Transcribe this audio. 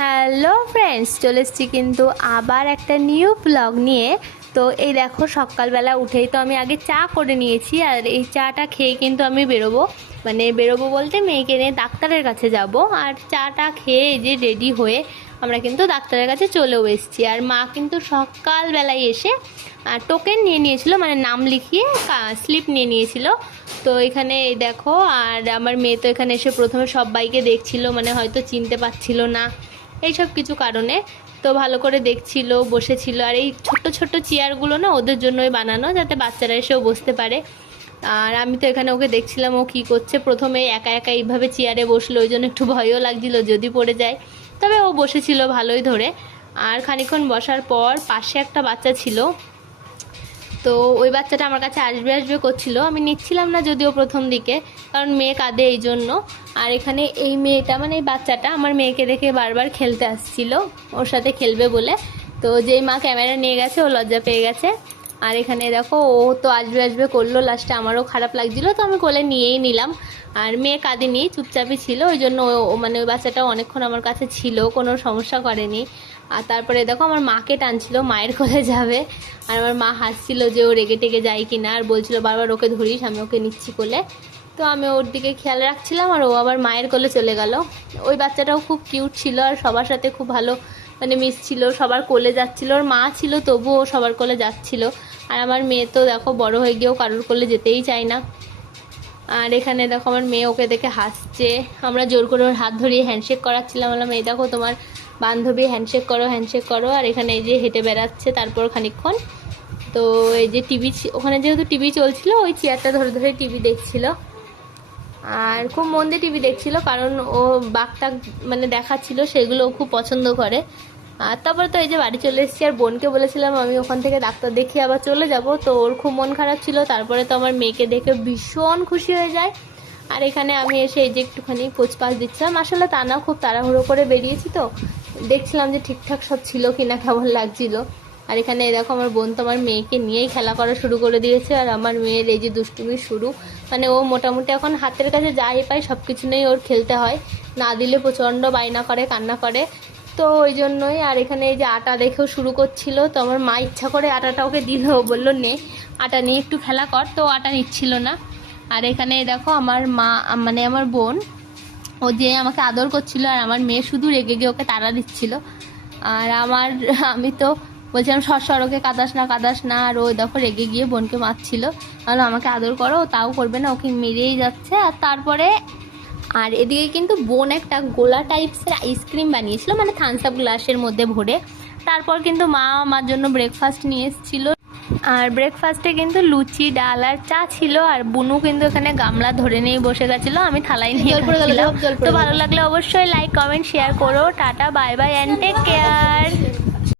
Hello friends, চলে এসেছি কিন্তু আবার একটা নিউ ব্লগ নিয়ে। তো এই দেখো, সকালবেলা উঠেই তো আমি আগে চা করে নিয়েছি, আর এই চাটা খেয়ে কিন্তু আমি বেরোবো বলতে মেয়েকে নিয়ে ডাক্তারের কাছে যাব। আর চাটা খেয়ে এই যে রেডি হয়ে আমরা কিন্তু ডাক্তারের কাছে চলেও এসেছি। আর মা কিন্তু সকালবেলায় এসে টোকেন নিয়ে নিয়েছিল, মানে নাম লিখিয়ে স্লিপ নিয়ে নিয়েছিল। তো এখানে এই দেখো, আর আমার মেয়ে তো এখানে এসে প্রথমে সবাইকে দেখছিল, মানে হয়তো চিনতে পারছিল না এইসব কিছু কারণে। তো ভালো করে দেখছিল, বসেছিল। আর এই ছোট্ট ছোট্ট চেয়ারগুলো না ওদের জন্যই বানানো, যাতে বাচ্চারা এসেও বসতে পারে। আর আমি তো এখানে ওকে দেখছিলাম ও কী করছে। প্রথমে একা একা এইভাবে চেয়ারে বসলো, ওই জন্য একটু ভয়ও লাগছিল যদি পড়ে যায়, তবে ও বসেছিল ভালোই ধরে। আর খানিকক্ষণ বসার পর পাশে একটা বাচ্চা ছিল, তো ওই বাচ্চাটা আমার কাছে আসবে আসবে করছিল, আমি নিচ্ছিলাম না যদিও প্রথম দিকে, কারণ মেয়ে কাঁদে এই জন্য। আর এখানে এই মেয়েটা, মানে এই বাচ্চাটা আমার মেয়েকে দেখে বারবার খেলতে আসছিল, ওর সাথে খেলবে বলে। তো যেই মা ক্যামেরা নিয়ে গেছে ও লজ্জা পেয়ে গেছে। আর এখানে দেখো, ও তো আসবে আসবে করলো, লাস্টে আমারও খারাপ লাগছিল, তো আমি কোলে নিয়েই নিলাম। আর মেয়ে কাঁদেনি, চুপচাপই ছিল, ওই জন্য মানে ওই বাচ্চাটা অনেকক্ষণ আমার কাছে ছিল, কোনো সমস্যা করেনি। আর তারপরে দেখো আমার মাকে টানছিল, মায়ের কোলে যাবে। আর আমার মা হাসছিল যে ও রেগে টেগে যায় কিনা, আর বলছিল বারবার ওকে ধরিস, আমি ওকে নিচ্ছি কোলে। তো আমি ওর দিকে খেয়াল রাখছিলাম, আর ও আবার মায়ের কোলে চলে গেল। ওই বাচ্চাটাও খুব কিউট ছিল, আর সবার সাথে খুব ভালো মানে মিশছিল, সবার কোলে যাচ্ছিল। ওর মা ছিল তবুও সবার কোলে যাচ্ছিল। আর আমার মেয়ে তো দেখো বড় হয়ে গিয়েও কারোর কোলে যেতেই চায় না। আর এখানে দেখো আমার মেয়ে ওকে দেখে হাসছে, আমরা জোর করে ওর হাত ধরিয়ে হ্যান্ডশেক করাচ্ছিলাম, বললাম এই দেখো তোমার বান্ধবী, হ্যান্ডশেক করো হ্যান্ডশেক করো। আর এখানে এই যে হেঁটে বেড়াচ্ছে। তারপর খানিকক্ষণ তো এই যে টিভি, ওখানে যেহেতু টিভি চলছিল, ওই চেয়ারটা ধরে ধরে টিভি দেখছিল। আর খুব মন দিয়ে টিভি দেখছিল, কারণ ও বাঘটাক মানে দেখাচ্ছিল, সেগুলো ও খুব পছন্দ করে। আর তারপর তো এই যে বাড়ি চলে এসেছি। আর বোনকে বলেছিলাম আমি ওখান থেকে ডাক্তার দেখিয়ে আবার চলে যাব, তো ওর খুব মন খারাপ ছিল। তারপরে তো আমার মেয়েকে দেখে ভীষণ খুশি হয়ে যায়। আর এখানে আমি এসে এই যে একটুখানি পোচপাচ দিচ্ছিলাম, আসলে তা না, খুব তাড়াহুড়ো করে বেরিয়েছি, তো দেখছিলাম যে ঠিকঠাক সব ছিল কিনা, কেমন লাগছিল। আর এখানে দেখো আমার বোন তো আমার মেয়েকে নিয়েই খেলা করা শুরু করে দিয়েছে। আর আমার মেয়ের এই যে দুষ্টুমি শুরু, মানে ও মোটামুটি এখন হাতের কাছে যাই পায় সব কিছু নিয়েই ওর খেলতে হয়, না দিলে প্রচণ্ড বায়না করে, কান্না করে। তো ওই জন্যই। আর এখানে এই যে আটা দেখেও শুরু করছিল, তো আমার মা ইচ্ছা করে আটাটা ওকে দিল, বললো নে আটা নিয়ে একটু খেলা কর, তো আটা নিচ্ছিল না। আর এখানে দেখো আমার মা, মানে আমার বোন, ও যে আমাকে আদর করছিল, আর আমার মেয়ে শুধু রেগে গিয়ে ওকে তাড়া দিচ্ছিল। আর আমি তো বলছিলাম সর ওকে কাঁদাস না, আর ও দেখো রেগে গিয়ে বোনকে মারছিল, আর আমাকে আদর করো, তাও করবে না, ওকে মেরেই যাচ্ছে। আর তারপরে আর এদিকে কিন্তু বোন একটা গোলা টাইপসের আইসক্রিম বানিয়েছিল, মানে থামস আপ গ্লাসের মধ্যে ভরে। তারপর কিন্তু মা আমার জন্য ব্রেকফাস্ট নিয়ে এসেছিল, আর ব্রেকফাস্টে কিন্তু লুচি, ডাল আর চা ছিল। আর বুনু কিন্তু এখানে গামলা ধরে নিয়ে বসে গেছিলো, আমি থালায় নিয়ে খাচ্ছিলাম। তো ভালো লাগলে অবশ্যই লাইক কমেন্ট শেয়ার করো। Tata, bye bye and take care.